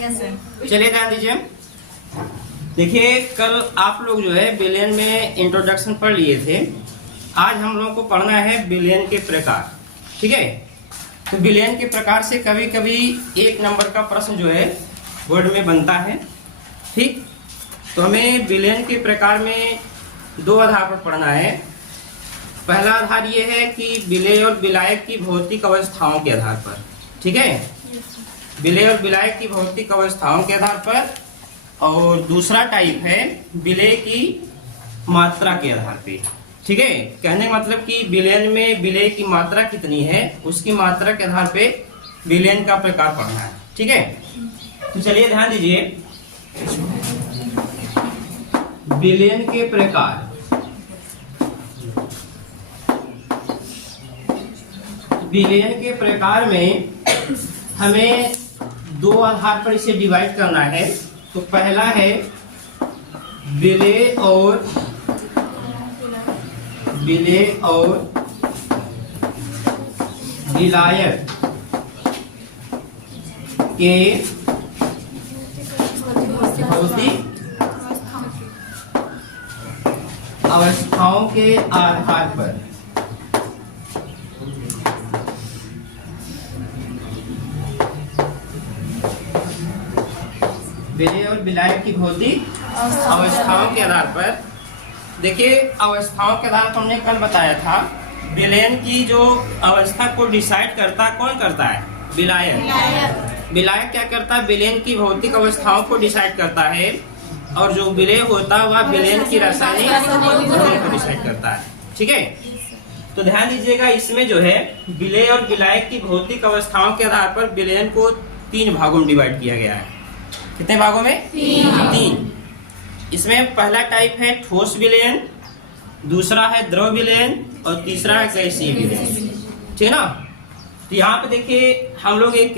चलिए ध्यान दीजिए। देखिए कल आप लोग जो है बिलियन में इंट्रोडक्शन पढ़ लिए थे। आज हम लोगों को पढ़ना है बिलियन के प्रकार। ठीक है, तो बिलियन के प्रकार से कभी कभी एक नंबर का प्रश्न जो है बोर्ड में बनता है। ठीक, तो हमें बिलियन के प्रकार में दो आधार पर पढ़ना है। पहला आधार ये है कि विलेय और विलायक की भौतिक अवस्थाओं के आधार पर। ठीक है, विलेय और विलायक की भौतिक अवस्थाओं के आधार पर, और दूसरा टाइप है विलेय की मात्रा के आधार पे। ठीक है, कहने का मतलब कि विलयन में विलेय की मात्रा कितनी है उसकी मात्रा के आधार पे विलयन का प्रकार पढ़ना है। ठीक है, तो चलिए ध्यान दीजिए। विलयन के प्रकार, विलयन के प्रकार में हमें दो आधार पर इसे डिवाइड करना है। तो पहला है विलेय और विलायक के भौतिक अवस्थाओं के आधार पर। विलेय और विलायक की भौतिक अवस्थाओं के आधार पर। देखिए अवस्थाओं के आधार पर हमने कल बताया था विलयन की जो अवस्था को डिसाइड करता कौन करता है? विलायक। विलायक क्या करता है? विलयन की भौतिक अवस्थाओं को डिसाइड करता है, और जो विलेय होता है वह विलयन की रासायनिक को डिसाइड करता है। ठीक है, तो ध्यान दीजिएगा इसमें जो है विलेय और विलायक की भौतिक अवस्थाओं के आधार पर विलयन को 3 भागों में डिवाइड किया गया है। कितने भागों में? 3। इसमें पहला टाइप है ठोस विलयन, दूसरा है द्रव विलयन, और तीसरा है गैसीय विलयन। ठीक है ना? तो यहाँ पे देखिए हम लोग एक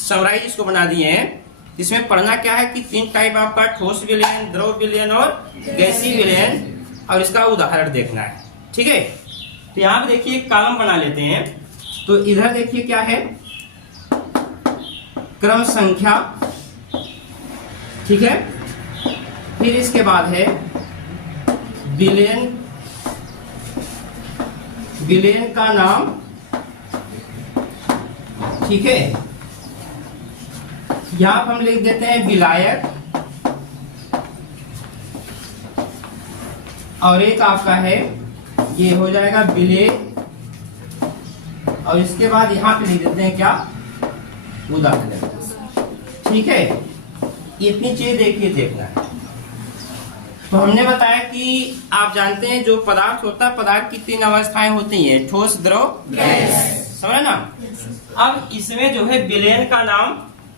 समराइज इसको बना दिए हैं। इसमें पढ़ना क्या है कि 3 टाइप आपका ठोस विलयन, द्रव विलयन और गैसीय विलयन, और इसका उदाहरण देखना है। ठीक है, तो यहाँ पे देखिए एक कॉलम बना लेते हैं। तो इधर देखिए क्या है, क्रम संख्या। ठीक है, फिर इसके बाद है विलयन, विलयन का नाम। ठीक है, यहां पर हम लिख देते हैं विलायक, और एक आपका है ये हो जाएगा विलेय, और इसके बाद यहां पे लिख देते हैं क्या? उदाहरण। ठीक है, इतनी चीज देखिए देखना है। तो हमने बताया कि आप जानते हैं जो पदार्थ होता है, पदार्थ की 3 अवस्थाएं होती हैं, ठोस, द्रव, गैस। समझ ना? अब इसमें जो है विलयन का नाम,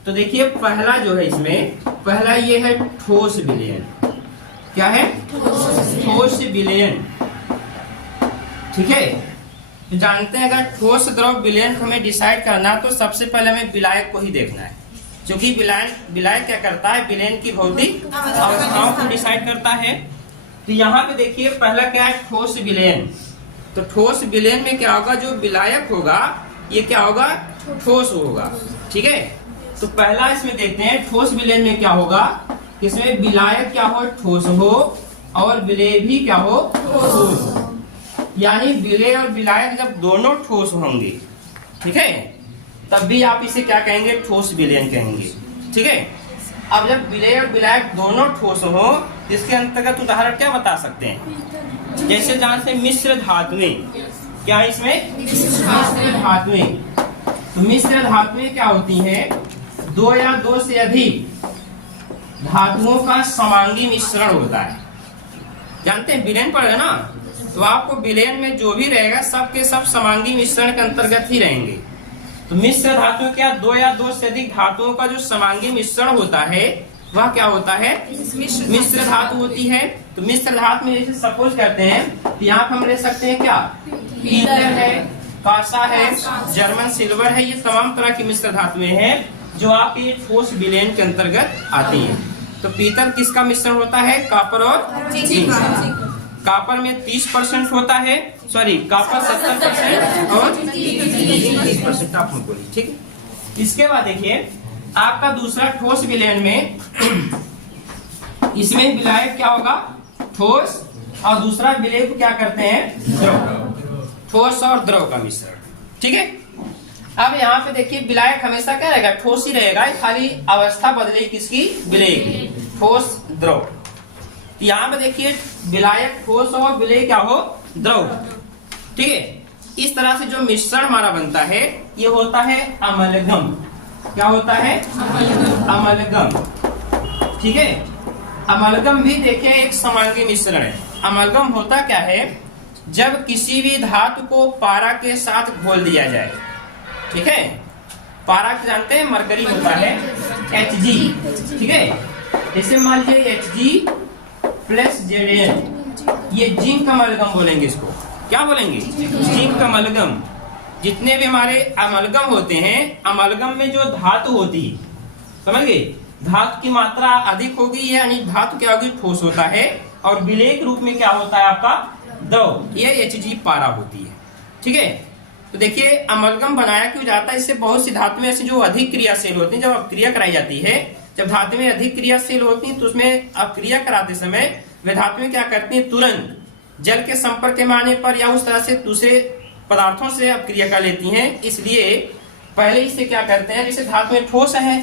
तो देखिए पहला जो है इसमें पहला ये है ठोस विलयन। क्या है? ठोस विलयन। ठीक है, तो जानते हैं अगर ठोस द्रव विलयन को हमें डिसाइड करना तो सबसे पहले हमें विलायक को ही देखना है, क्योंकि विलायक क्या करता है? विलयन की भौतिक अवस्थाओं को डिसाइड करता है। तो यहाँ पे देखिए पहला क्या है? ठोस विलयन। तो ठोस विलयन में क्या होगा? जो विलायक होगा ये क्या होगा? ठोस होगा। ठीक है, तो पहला इसमें देखते हैं ठोस विलयन में क्या होगा। इसमें विलायक क्या हो? ठोस हो, और विलेय भी क्या हो? ठोस हो। यानी विलेय और विलायक जब दोनों ठोस होंगे, ठीक है, तब भी आप इसे क्या कहेंगे? ठोस विलयन कहेंगे। ठीक है, अब जब विलेय और विलायक दोनों ठोस हो, इसके अंतर्गत उदाहरण क्या बता सकते हैं? जैसे जहां से मिश्र धातुएं, क्या इसमें? मिश्र धातुएं। तो मिश्र धातुएं क्या होती हैं? 2 या 2 से अधिक धातुओं का समांगी मिश्रण होता है। जानते हैं विलयन पढ़ेगा ना, तो आपको विलयन में जो भी रहेगा सब के सब समांगी मिश्रण के अंतर्गत ही रहेंगे। तो मिश्र धातु क्या? 2 या 2 से अधिक धातुओं का जो समांगी मिश्रण होता है वह क्या होता है? मिश्र धातु होती है। तो मिश्र धातु में जैसे सपोज करते हैं, तो यहाँ पर हम ले सकते हैं क्या? पीतल है, कांसा है, जर्मन सिल्वर है, ये तमाम तरह की मिश्र धातुएं हैं जो आपके ठोस विलयन के अंतर्गत आती हैं। तो पीतल किसका मिश्रण होता है? कॉपर और जिंक। कॉपर में 30% होता है, सॉरी कॉपर 70% और 30% आप बोलिए। ठीक, इसके बाद देखिए आपका दूसरा ठोस विलयन में इसमें विलायक क्या होगा? ठोस, और दूसरा विलय को क्या करते हैं? द्रव। ठोस और द्रव का मिश्रण। ठीक है। अब यहाँ पे देखिए विलायक हमेशा क्या रहेगा? ठोस ही रहेगा, खाली अवस्था बदलेगी किसकी? विलय की। ठोस द्रव। यहाँ पे देखिए विलायक ठोस और विलय क्या हो? द्रव। ठीक है। इस तरह से जो मिश्रण हमारा बनता है ये होता है अमलगम। क्या होता है? अमलगम। ठीक है। अमलगम भी देखिए एक समांगी मिश्रण है। अमलगम होता क्या है? जब किसी भी धातु को पारा के साथ घोल दिया जाए। ठीक है। पारा जानते हैं मरकरी होता है Hg। ठीक है। जैसे मान लीजिए Hg प्लस Zn, ये जिंक अमलगम बोलेंगे इसको। क्या बोलेंगे? Zinc amalgam. जितने भी हमारे अमलगम होते हैं, अमलगम में जो धातु होती है, समझ गए, धातु की मात्रा अधिक होगी, यानी धातु क्या होगी? ठोस होता है, और विलय के रूप में क्या होता है आपका? द्रव। ये Hg पारा होती है। ठीक है। तो देखिए अमलगम बनाया क्यों जाता है? इससे बहुत सी धातु में ऐसी जो अधिक क्रियाशील होती है, जब अपक्रिया कराई जाती है, जब धातु में अधिक क्रियाशील होती है तो उसमें अपक्रिया कराते समय वे धातुएं क्या करती हैं? तुरंत जल के संपर्क में आने पर या उस तरह से दूसरे पदार्थों से अपक्रिया कर लेती हैं। इसलिए पहले इससे क्या करते हैं? जैसे धातु में ठोस है,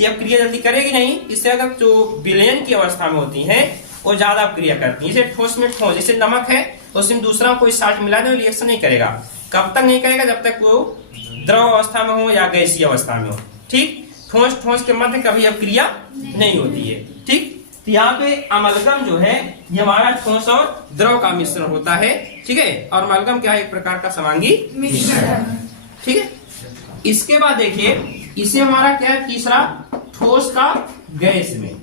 ये अपक्रिया जल्दी करेगी नहीं, इससे अगर जो विलयन की अवस्था में होती है वो ज्यादा अपक्रिया करती है। जैसे ठोस में ठोस, जैसे नमक है तो उसमें दूसरा कोई साल्ट मिला दे, रिएक्शन नहीं करेगा। कब तक नहीं करेगा? जब तक वो द्रव अवस्था में हो या गैसीय अवस्था में हो। ठीक। ठोस ठोस के मध्य कभी अपक्रिया नहीं होती है। ठीक। तो यहाँ पे अमलगम जो है ये हमारा ठोस और द्रव का मिश्रण होता है। ठीक है। और अमलगम क्या है? एक प्रकार का समांगी मिश्रण। ठीक है। इसके बाद देखिए इसे हमारा क्या है? तीसरा ठोस का गैस में।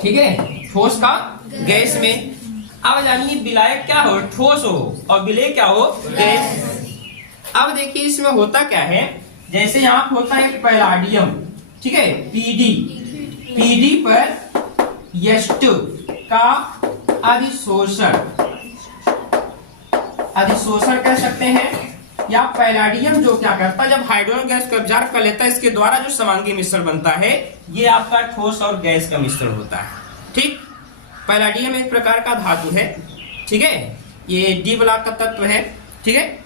ठीक है। ठोस का गैस में। अब जानिए विलायक क्या हो? ठोस हो, और विलय क्या हो? गैस। अब देखिए इसमें होता क्या है? जैसे यहाँ होता है पैलाडियम। ठीक है। पीडी पर H2 का अधिशोषण कह सकते हैं। या पैलाडियम जो क्या करता है? जब हाइड्रोजन गैस को एब्जॉर्ब कर लेता है, इसके द्वारा जो समांगी मिश्रण बनता है ये आपका ठोस और गैस का मिश्रण होता है। ठीक। पैलाडियम एक प्रकार का धातु है। ठीक है। ये डी ब्लॉक का तत्व है। ठीक है।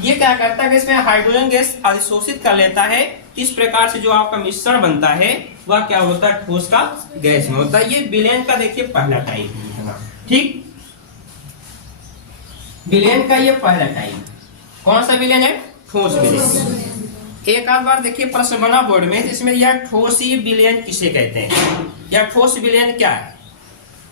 ये क्या करता है कि इसमें हाइड्रोजन गैस अधिशोषित कर लेता है। इस प्रकार से जो आपका मिश्रण बनता है वह क्या होता है? ठोस का गैस में होता है। ये विलयन का देखिए पहला टाइप है। ठीक। विलयन का ये पहला टाइप कौन सा विलयन है? ठोस विलयन। एक आध बार देखिए प्रश्न बना बोर्ड में, जिसमें यह ठोसी विलयन किसे कहते हैं? या ठोस विलयन क्या है?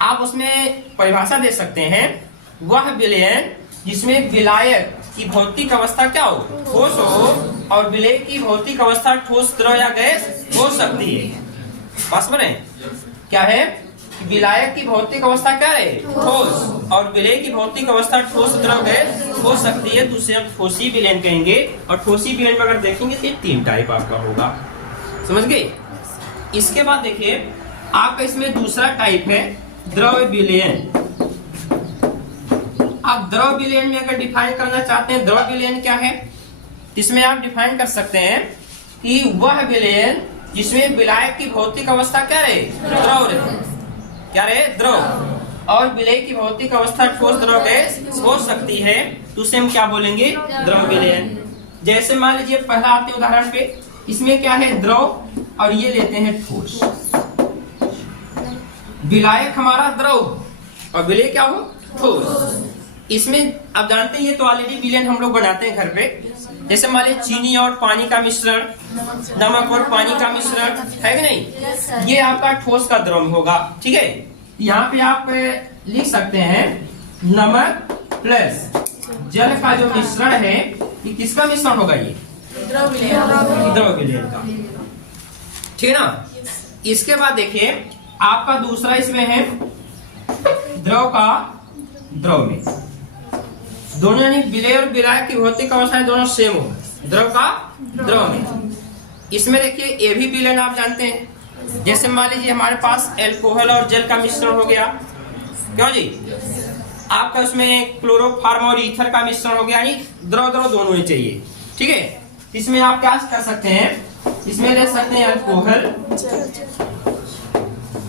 आप उसमें परिभाषा दे सकते हैं, वह विलयन जिसमें विलायक की भौतिक अवस्था क्या हो? ठोस हो, और विलय की भौतिक अवस्था ठोस, द्रव या गैस हो सकती है। बस बने क्या है? विलायक की भौतिक अवस्था क्या है? ठोस, और विलय की भौतिक अवस्था ठोस, द्रव, गैस हो सकती है। दूसरे हम ठोसी विलयन कहेंगे। और ठोसी विलयन में अगर देखेंगे तो 3 टाइप आपका होगा। समझ गए? इसके बाद देखिए आपका इसमें दूसरा टाइप है द्रव विलयन। आप द्रव विलयन में अगर डिफाइन करना चाहते हैं, द्रव विलयन क्या है? इसमें आप डिफाइन कर सकते हैं कि वह विलयन जिसमें विलायक की भौतिक अवस्था क्या रहे? द्रव रहे। क्या रहे? द्रव। और विलय की भौतिक अवस्था ठोस, द्रव, गैस हो सकती है, तो उसे हम क्या बोलेंगे? द्रव विलयन। जैसे मान लीजिए पहला आते उदाहरण पे, इसमें क्या है? द्रव, और ये लेते हैं ठोस। विलायक हमारा द्रव और विलय क्या हो? ठोस। इसमें आप जानते हैं ये तो ऑलरेडी विलयन हम लोग बनाते हैं घर पे। जैसे मान लीजिए चीनी और पानी का मिश्रण, नमक और पानी का मिश्रण, है कि नहीं? ये आपका ठोस का द्रव होगा। ठीक है। यहाँ पे आप लिख सकते हैं नमक प्लस जल का जो मिश्रण है, ये किसका मिश्रण होगा? ये द्रव विलयन का। ठीक है ना? इसके बाद देखिए आपका दूसरा इसमें है द्रव का द्रव में। दोनों यानी विलय और विलायक की भौतिक अवस्थाएं दोनों सेम हो, द्रव का द्रव में। इसमें देखिए ये भी विलयन आप जानते हैं। जैसे मान लीजिए हमारे पास एल्कोहल और जल का मिश्रण हो गया, क्यों जी? आपका उसमें क्लोरोफार्म और ईथर का मिश्रण हो गया, यानी द्रव द्रव दोनों ही चाहिए। ठीक है। इसमें आप क्या कर सकते हैं? इसमें ले सकते हैं अल्कोहल,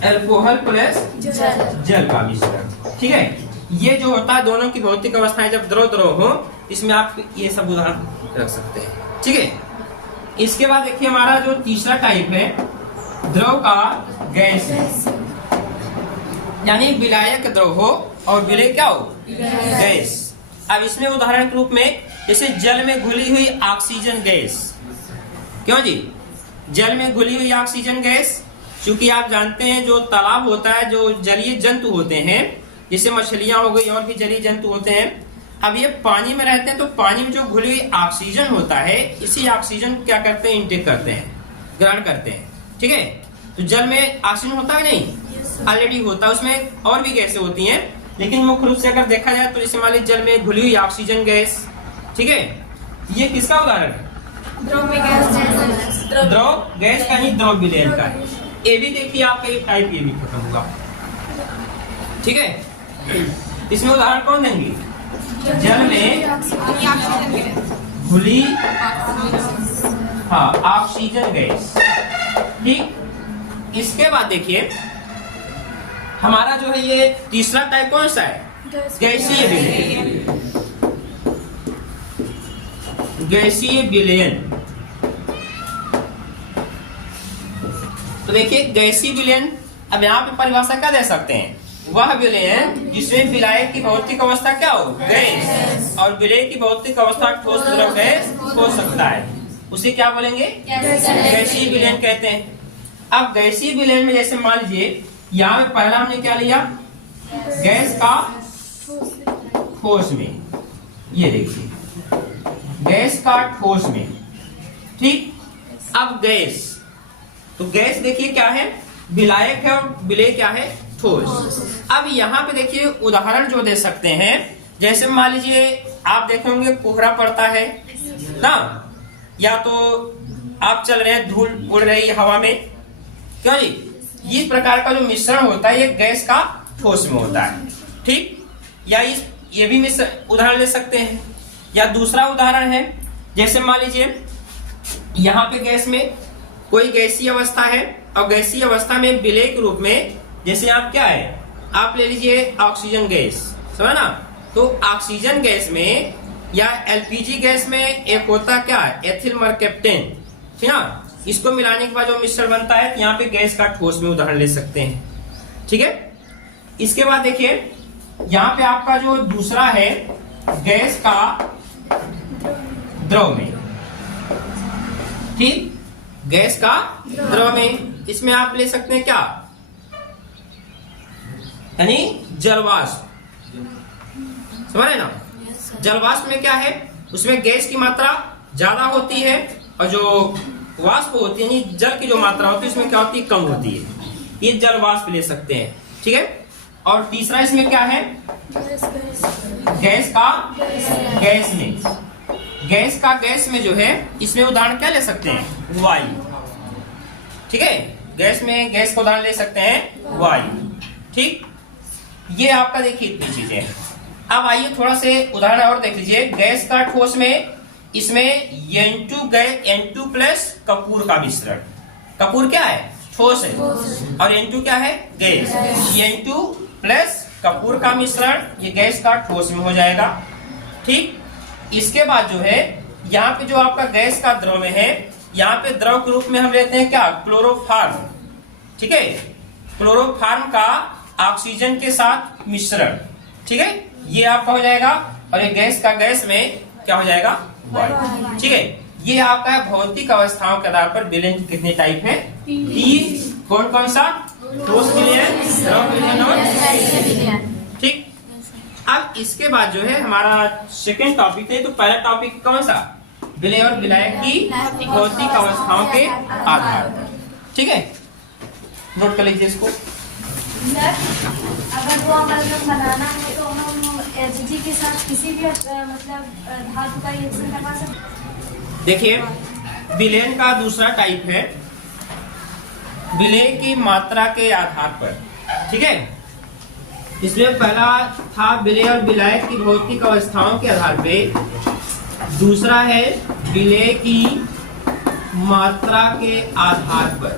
अल्कोहल प्लस जल का मिश्रण। ठीक है, ये जो होता है दोनों की भौतिक अवस्थाएं जब द्रव द्रव हो, इसमें आप ये सब उदाहरण रख सकते हैं। ठीक है, इसके बाद देखिए हमारा जो तीसरा टाइप है द्रव का गैस है, यानी विलायक द्रव हो और विलेय क्या हो, गैस। अब इसमें उदाहरण के रूप में जैसे जल में घुली हुई ऑक्सीजन गैस, क्यों जी, जल में घुली हुई ऑक्सीजन गैस, क्योंकि आप जानते हैं जो तालाब होता है, जो जलीय जंतु होते हैं, जैसे मछलियां हो गई और भी जलीय जंतु होते हैं, अब ये पानी में रहते हैं, तो पानी में जो घुली हुई ऑक्सीजन होता है, इसी ऑक्सीजन को क्या करते हैं, इंटेक करते हैं, ग्रहण करते हैं। ठीक है, तो जल में ऑक्सीजन होता है नहीं, ऑलरेडी होता है, उसमें और भी गैसें होती हैं, लेकिन मुख्य रूप से अगर देखा जाए तो जैसे मान लीजिए जल में घुली हुई ऑक्सीजन गैस। ठीक है, ये किसका उदाहरण है, द्रव गैस का ही, द्रव विलयन का है। ये भी देखिए आपका एक टाइप ये भी खत्म हुआ। ठीक है, इसमें उदाहरण कौन देंगे, जल में घुली ऑक्सीजन गैस। ठीक, इसके बाद देखिए हमारा जो है ये तीसरा टाइप कौन सा है, गैसीय विलयन। गैसीय विलयन, तो देखिए गैसीय विलयन, अब यहाँ पे परिभाषा क्या दे सकते हैं, वह विलयन जिसमें विलायक की भौतिक अवस्था क्या हो, गैस, और विलेय की भौतिक अवस्था ठोस द्रव गैस हो सकता है, उसे क्या बोलेंगे, गैसीय विलयन कहते हैं। अब गैसीय विलयन में जैसे मान लीजिए यहाँ पे पहला हमने क्या लिया, गैस का ठोस में, ये देखिए गैस का ठोस में। ठीक, अब गैस, तो गैस देखिए क्या है, विलायक है, और विलेय क्या है, ठोस। अब यहाँ पे देखिए उदाहरण जो दे सकते हैं, जैसे मान लीजिए आप देखे होंगे कोहरा पड़ता है ना, या तो आप चल रहे हैं, धूल उड़ रही है हवा में, क्यों जी, इस प्रकार का जो मिश्रण होता है ये गैस का ठोस में होता है। ठीक, या ये भी उदाहरण ले सकते हैं। या दूसरा उदाहरण है, जैसे मान लीजिए यहाँ पे गैस में कोई गैसीय अवस्था है, और गैसीय अवस्था में विलेय के रूप में, जैसे आप क्या है, आप ले लीजिए ऑक्सीजन गैस, समझ ना, तो ऑक्सीजन गैस में या एलपीजी गैस में एक होता क्या है, एथिल मरकैप्टेन, ठीक ना, इसको मिलाने के बाद जो मिश्रण बनता है, यहाँ पे गैस का ठोस में उदाहरण ले सकते हैं। ठीक है, इसके बाद देखिए यहाँ पे आपका जो दूसरा है गैस का द्रव में। ठीक, गैस का द्रव में, इसमें आप ले सकते हैं क्या, यानी जलवाष्प, समझ रहे ना, जलवाष्प में क्या है, उसमें गैस की मात्रा ज्यादा होती है, और जो वाष्प होती है, यानी जल की जो मात्रा होती है, इसमें क्या होती है, कम होती है, ये जल वाष्प ले सकते हैं। ठीक है, और तीसरा इसमें क्या है, गैस का गैस में, गैस का गैस में जो है, इसमें उदाहरण क्या ले सकते हैं, वायु। ठीक है, गैस में गैस का उदाहरण ले सकते हैं, वायु। ठीक, ये आपका देखिए इतनी चीजें। अब आइए थोड़ा से उदाहरण और देख लीजिए, गैस का ठोस में, इसमें N2 प्लस कपूर का मिश्रण, कपूर क्या है, ठोस है, और N2 क्या है, गैस, N2 प्लस कपूर का मिश्रण, ये गैस का ठोस में हो जाएगा। ठीक, इसके बाद जो है यहाँ पे जो आपका गैस का द्रव में है, यहाँ पे द्रव के रूप में हम लेते हैं क्या, क्लोरोफॉर्म। ठीक है, क्लोरोफॉर्म का ऑक्सीजन के साथ मिश्रण। ठीक है, ये आपका हो जाएगा, और ये गैस का गैस में क्या हो जाएगा, वायु। ठीक है, ये आपका भौतिक अवस्थाओं के आधार पर विलयन कितने टाइप है, 3। कौन कौन सा, ठोस विलयन, द्रव विलयन और गैसीय विलयन। ठीक, अब इसके बाद जो है हमारा सेकंड टॉपिक है, तो पहला टॉपिक कौन सा, विलेय और विलायक की भौतिक अवस्थाओं के आधार पर। ठीक है, नोट कर लीजिए इसको। सर, अगर वो अमलगम बनाना है तो हम एचजी के साथ किसी भी मतलब धातु का रिएक्शन करवा सकते। देखिए, विलयन का दूसरा टाइप है विलेय की मात्रा के आधार पर। ठीक है, इसमें पहला था विलेय और विलायक की भौतिक अवस्थाओं के आधार पे, दूसरा है विलेय की मात्रा के आधार पर,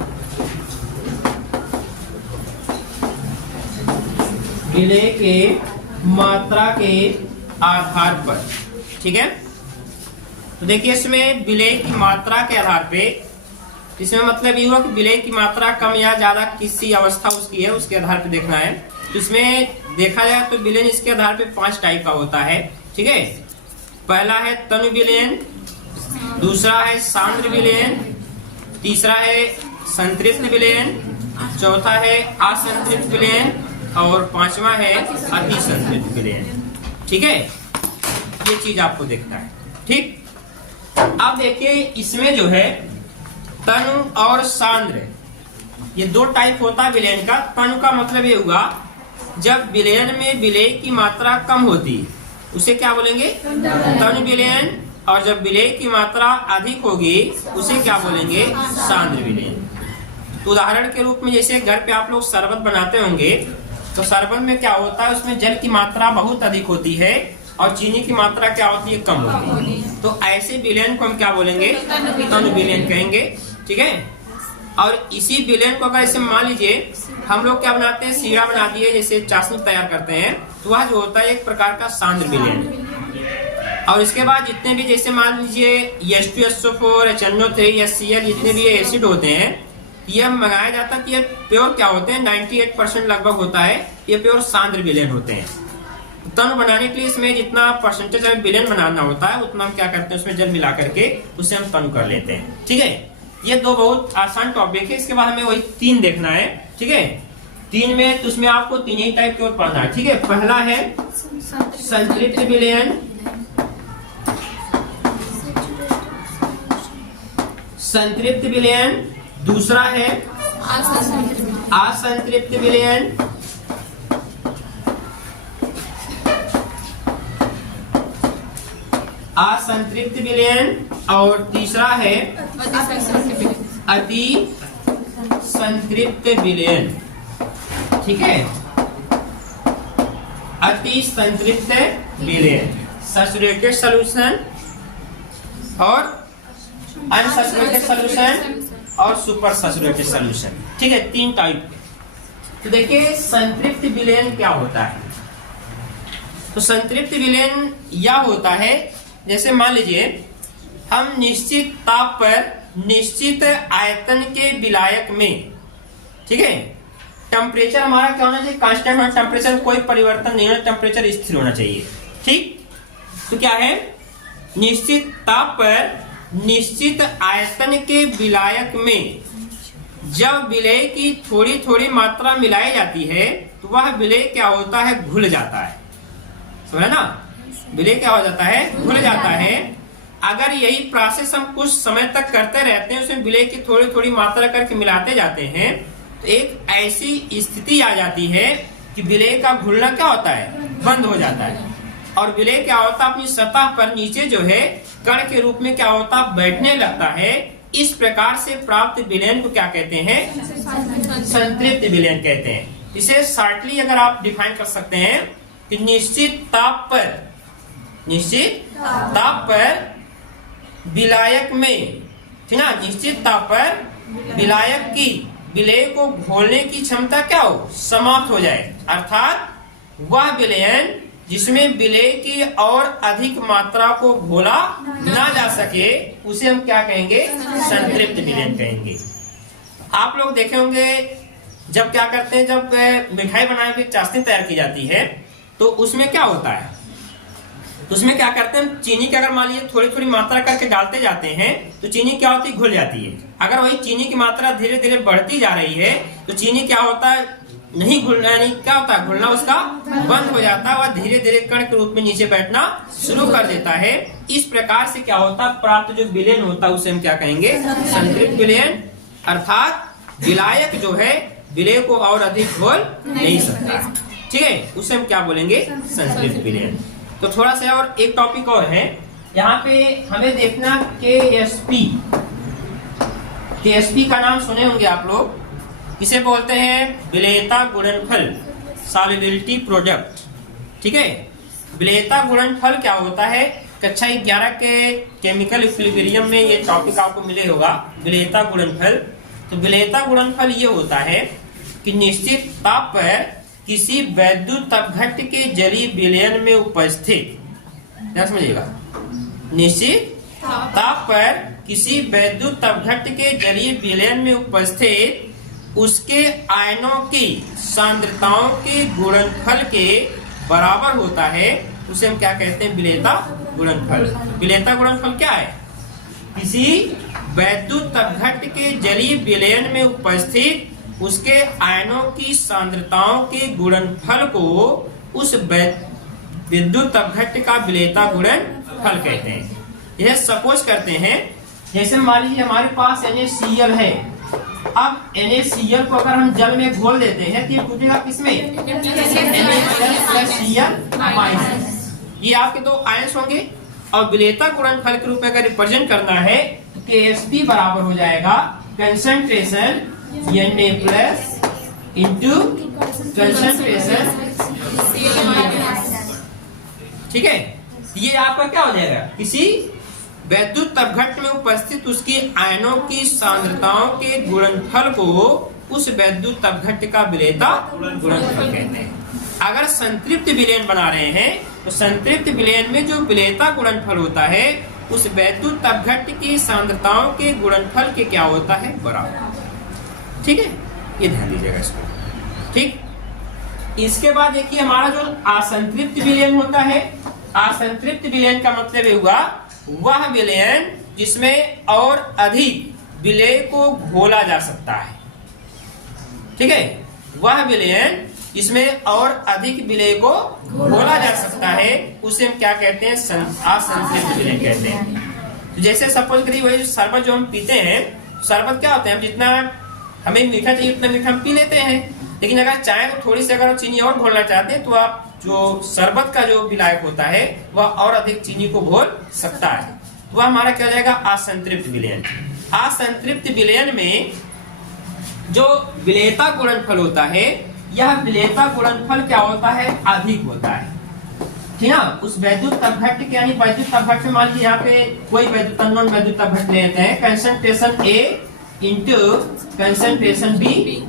विलय के मात्रा के आधार पर, ठीक है। तो देखिए इसमें विलय की मात्रा के आधार पे, इसमें मतलब ये हुआ कि विलय की मात्रा कम या ज्यादा किसी अवस्था उसकी है उसके आधार पे देखना है। तो इसमें देखा जाए तो विलयन इसके आधार पे 5 टाइप का होता है, ठीक है। पहला है तनु विलयन, दूसरा है सांद्र विलयन, तीसरा है संतृप्त विलयन, चौथा है असंतृप्त विलयन और पांचवा है अति संतृप्त विलयन, ठीक है। ये चीज आपको देखना है, ठीक। अब देखिए इसमें जो है तनु और सांद्र, ये 2 टाइप होता है विलयन का। तनु का मतलब ये हुआ जब विलयन में विलय की मात्रा कम होती उसे क्या बोलेंगे, तनु विलयन, और जब विलय की मात्रा अधिक होगी उसे क्या बोलेंगे, सांद्र विलयन। तो उदाहरण के रूप में जैसे घर पे आप लोग शरबत बनाते होंगे तो शरबत में क्या होता है, उसमें जल की मात्रा बहुत अधिक होती है और चीनी की मात्रा क्या होती है, कम होती है। तो ऐसे विलयन को हम क्या बोलेंगे, तनु विलयन कहेंगे, ठीक है। और इसी विलयन को अगर ऐसे मान लीजिए हम लोग क्या बनाते हैं, सीरा बना दिए, जैसे चाशनी तैयार करते हैं, तो वह जो होता है एक प्रकार का सांद्र विलयन। और इसके बाद जितने भी जैसे मान लीजिए H2SO4, HNO3, HCl, जितने भी एसिड होते हैं ये मंगाया जाता है कि ये प्योर क्या होते हैं, 98% लगभग होता है, ये प्योर सांद्र विलयन होते हैं। तनु बनाने के लिए इसमें जितना परसेंटेज हमें विलयन बनाना होता है उतना हम क्या करते हैं, उसमें जल मिला करके उसे हम तनु कर लेते हैं, ठीक है। ये 2 बहुत आसान टॉपिक है। इसके बाद हमें वही 3 देखना है, ठीक है। 3 में तो उसमें आपको 3 ही टाइप के और पढ़ना है, ठीक है। पहला है संतृप्त विलयन, संतृप्त विलयन, दूसरा है असंतृप्त विलयन, असंतृप्त विलयन, और तीसरा है अति संतृप्त विलयन, ठीक है। अति संतृप्त विलयन, सैचुरेटेड सॉल्यूशन और अनसैचुरेटेड सॉल्यूशन और सुपर सैचुरेटेड सॉल्यूशन, ठीक है। 3 टाइप। तो देखिए संतृप्त विलयन क्या होता है। तो संतृप्त विलयन यह होता है जैसे मान लीजिए हम निश्चित ताप पर निश्चित आयतन के विलायक में, ठीक है, टेम्परेचर हमारा क्या होना चाहिए, कांस्टेंट होना, टेम्परेचर कोई परिवर्तन नहीं होना, टेम्परेचर स्थिर होना चाहिए, ठीक। तो क्या है, निश्चित ताप पर निश्चित आयतन के विलायक में जब विलय की थोड़ी थोड़ी मात्रा मिलाई जाती है तो वह विलय क्या होता है, घुल जाता है, समझा ना। विलय क्या हो जाता है, घुल जाता है। अगर यही प्रोसेस हम कुछ समय तक करते रहते हैं, उसमें विलय की थोड़ी थोड़ी मात्रा करके मिलाते जाते हैं, तो एक ऐसी स्थिति आ जाती है कि विलय का घुलना क्या होता है, बंद हो जाता है, और विलय क्या होता है, अपनी सतह पर नीचे जो है कण के रूप में क्या होता है, बैठने लगता है। इस प्रकार से प्राप्त विलयन को क्या कहते हैं, संतृप्त विलयन कहते हैं। इसे शॉर्टली अगर आप डिफाइन कर सकते हैं कि निश्चित ताप पर विलायक में, ठीक ना, निश्चित ताप पर विलायक की विलय को घोलने की क्षमता क्या हो, समाप्त हो जाए, अर्थात वह विलयन जिसमें विलय की और अधिक मात्रा को घोला ना जा सके उसे हम क्या कहेंगे, संतृप्त विलयन कहेंगे। आप लोग देखे होंगे जब क्या करते हैं, जब मिठाई बनाने की चाशनी तैयार की जाती है तो उसमें क्या होता है, तो उसमें क्या करते हैं, चीनी की अगर मान लीजिए थोड़ी थोड़ी मात्रा करके डालते जाते हैं तो चीनी क्या होती है, घुल जाती है। अगर वही चीनी की मात्रा धीरे धीरे बढ़ती जा रही है तो चीनी क्या होता है, नहीं घुलना, नहीं क्या होता है, घुलना उसका बंद हो जाता है, वह धीरे धीरे कण के रूप में नीचे बैठना शुरू कर देता है। इस प्रकार से क्या होता है, प्राप्त जो विलयन होता है उसे हम क्या कहेंगे, संतृप्त विलयन, अर्थात विलायक जो है विलय को और अधिक घोल नहीं सकता, ठीक है, उसे हम क्या बोलेंगे, संतृप्त विलयन। तो थोड़ा सा और एक टॉपिक और है यहाँ पे हमें देखना, KSP का नाम सुने होंगे आप लोग। इसे बोलते हैं विलेयता गुणनफल, सॉल्युबिलिटी प्रोडक्ट, ठीक है। विलेयता गुणनफल क्या होता है, कक्षा 11 के केमिकल इक्विलिब्रियम में ये टॉपिक आपको मिले होगा, विलेयता गुणनफल। तो विलेयता गुणनफल ये होता है कि निश्चित ताप पर किसी वैद्युत अपघट्ट के जलीय विलयन में उपस्थित, क्या समझिएगा, निश्चित ताप पर किसी वैद्युत अपघट्ट के जलीय विलयन में उपस्थित उसके आयनों की सांद्रताओं के गुणनफल के बराबर होता है, उसे हम क्या कहते हैं, विलेयता गुणनफल। विलेयता गुणनफल क्या है? किसी वैद्युत अपघट्ट के जलीय विलयन में उपस्थित उसके आयनों की सांद्रताओं के गुणनफल को उस विद्युत अपघट्ट का विलेयता गुणनफल कहते हैं। यह सपोज करते हैं, जैसे मान लीजिए हमारे पास NaCl है। अब NaCl को अगर हम जल में घोल देते हैं तो ये टूटेगा किसमें, NaCl-Cl-। ये आपके दो आयंस होंगे और विलेयता गुणनफल के रूप में अगर रिप्रेजेंट करना है तो Ksp बराबर हो जाएगा concentration Na plus into concentration, ठीक है। ये आपका क्या हो जाएगा, किसी वैद्युत अपघट्ट में उपस्थित उसकी आयनों की सांद्रताओं के गुणनफल को उस वैद्युत अपघट्ट का विलेयता गुणनफल कहते हैं। अगर संतृप्त विलयन बना रहे हैं तो संतृप्त विलयन में जो विलेयता गुणनफल होता है उस वैद्युत अपघट्ट की सांद्रताओं के गुणनफल के क्या होता है, बराबर। ठीक है, ये ध्यान दीजिएगा इसको। ठीक, इसके बाद देखिए हमारा जो असंतृप्त विलयन होता है, असंतृप्त विलयन का मतलब ये हुआ वह विलयन जिसमें और अधिक विलेय को घोला जा सकता है। ठीक है, वह विलयन जिसमें और अधिक विलेय को घोला जा सकता है उसे हम क्या कहते हैं, असंतृप्त विलयन कहते हैं। तो जैसे सपोज करिए वही शरबत जो हम पीते हैं, शरबत क्या होता है, हम जितना हमें मीठा चाहिए उतना मीठा हम पी लेते हैं, लेकिन अगर चाहे तो थोड़ी सी अगर चीनी और घोलना चाहते हैं तो आप जो शरबत का जो विलायक होता है वह और अधिक चीनी को घोल सकता है, वह हमारा क्या हो जाएगा, असंतृप्त विलयन। असंतृप्त विलयन में जो विलेयता गुणनफल होता है, यह विलेयता गुणनफल क्या होता है, अधिक होता है। ठीक है, उस वैद्युत अपघट्ट के, यानी वैद्युत अपघट्ट में मान लीजिए यहाँ पे कोई वैद्युत अननोन वैद्युत अपघट्ट लेते हैं, concentration A into concentration B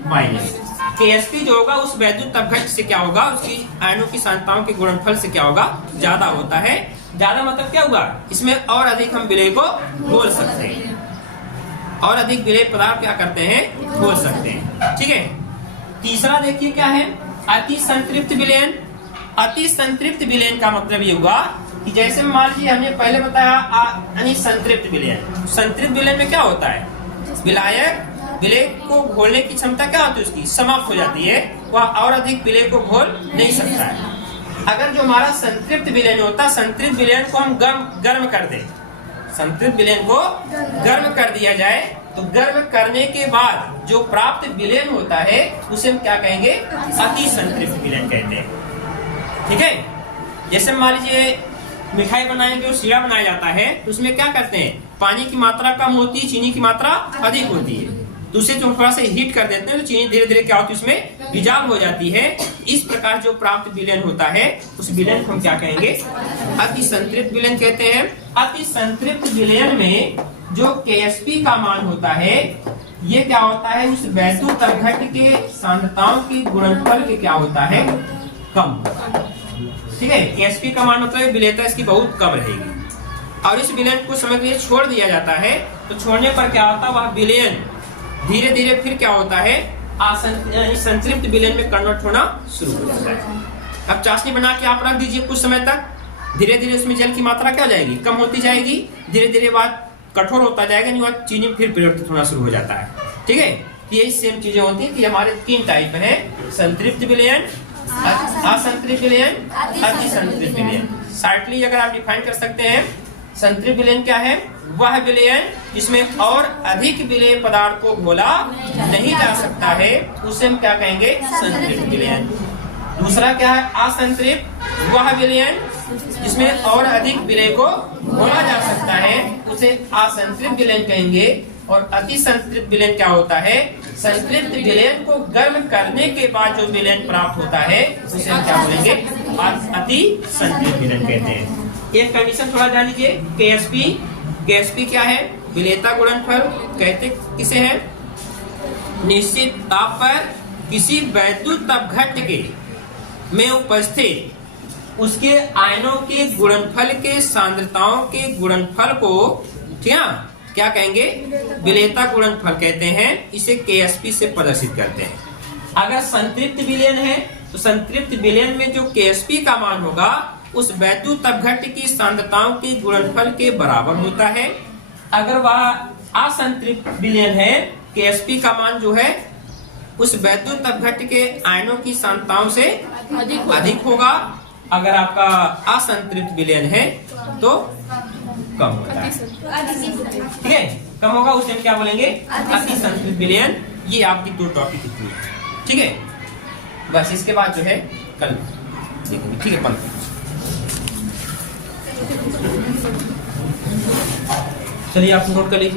minus Ksp जो होगा उस वैद्युत अपघट्ट से क्या होगा, उसकी आयनों की सांद्रताओं के गुणनफल से क्या होगा, ज्यादा होता है। ज्यादा मतलब क्या होगा, इसमें और अधिक हम विलेय को घोल सकते हैं, और अधिक विलेय पदार्थ क्या करते हैं, घोल सकते हैं। ठीक है, तीसरा देखिए क्या है, अति संतृप्त विलयन। अति संतृप्त विलयन का मतलब ये हुआ कि जैसे मान लीजिए हमने पहले बताया संतृप्त विलयन। संतृप्त विलयन में क्या होता है, विलायक विलेय को घोलने की क्षमता क्या होती है, उसकी समाप्त हो जाती है, वह और अधिक विलेय को घोल नहीं सकता है। अगर जो हमारा संतृप्त विलयन होता है, संतृप्त विलयन को हम गर्म कर दें, संतृप्त विलयन को गर्म कर दिया जाए तो गर्म करने के बाद जो प्राप्त विलयन होता है उसे हम क्या कहेंगे, अति संतृप्त विलयन कहते हैं। ठीक है, जैसे मान लीजिए मिठाई बनाएंगे, जो शीरा बनाया जाता है तो उसमें क्या करते हैं, पानी की मात्रा कम होती है, चीनी की मात्रा अधिक होती है, तो उसे जो थोड़ा सा हीट कर देते हैं तो चीनी धीरे धीरे क्या होती है, उसमें डिजॉल्व हो जाती है। इस प्रकार जो प्राप्त विलयन होता है उस विलयन को हम क्या कहेंगे, अति संतृप्त विलयन कहते हैं। अति संतृप्त विलयन में जो Ksp का मान होता है, ये क्या होता है, उस वैद्युत अपघट्ट के सांद्रताओं की गुणनफल के क्या होता है, कम। ठीक है, Ksp का मान मतलब विलेयता इसकी बहुत कम रहेगी, और इस विलयन को समय के लिए छोड़ दिया जाता है, तो छोड़ने पर क्या होता है, वह विलयन धीरे धीरे फिर क्या होता है, संतृप्त विलयन में कन्वर्ट होना शुरू हो जाता है। अब चाशनी बना के आप रख दीजिए कुछ समय तक, धीरे धीरे उसमें जल की मात्रा क्या हो जाएगी, कम होती जाएगी, धीरे धीरे बाद कठोर होता जाएगा, नहीं बाद चीनी फिर परिवर्तित होना शुरू हो जाता है। ठीक है, यही सेम चीजें होती है कि हमारे तीन टाइप है, संतृप्त विलयन, असंतृप्त विलयन, अति संतृप्त विलयन। शार्टली अगर आप डिफाइन कर सकते हैं, संतृप्त विलयन क्या है, वह विलयन जिसमें और अधिक विलेय पदार्थ को घोला नहीं जा सकता है उसे हम क्या कहेंगे, संतृप्त विलयन। दूसरा क्या है, असंतृप्त, वह विलयन जिसमें और अधिक विलेय को घोला जा सकता है उसे असंतृप्त विलयन कहेंगे। और अति संतृप्त विलयन क्या होता है, संतृप्त विलयन को गर्म करने के बाद जो विलयन प्राप्त होता है उसे हम क्या बोलेंगे, अति संतृप्त विलयन कहते हैं। एक कंडीशन थोड़ा जान लीजिए, केएसपी क्या है? विलेयता गुणनफल कहते किसे है? निश्चित ताप पर किसी वैद्युत अपघट्य के में उपस्थित उसके आयनों के गुणनफल के सांद्रताओं के गुणनफल को क्या कहेंगे? विलेयता गुणनफल कहते हैं। इसे केएसपी से प्रदर्शित करते हैं। अगर संतृप्त विलयन है तो संतृप्त विलयन में जो केएसपी का मान होगा उस वैद्युत अपघट्य की सांद्रताओं के गुणनफल के बराबर होता है। अगर वह असंतृप्त विलयन है, केएसपी का मान जो है उस वैद्युत अपघट्य के आयनों की सांद्रताओं से अधिक होगा। अगर आपका असंतृप्त विलयन है तो कम होता है। ठीक है, कम होगा उसे हम क्या बोलेंगे? अति संतृप्त विलयन। ये आपकी 2 टॉपिक इतनी है। ठीक है, बस इसके बाद जो है कल देखेंगे। ठीक है, चलिए आप नोट कर लीजिए।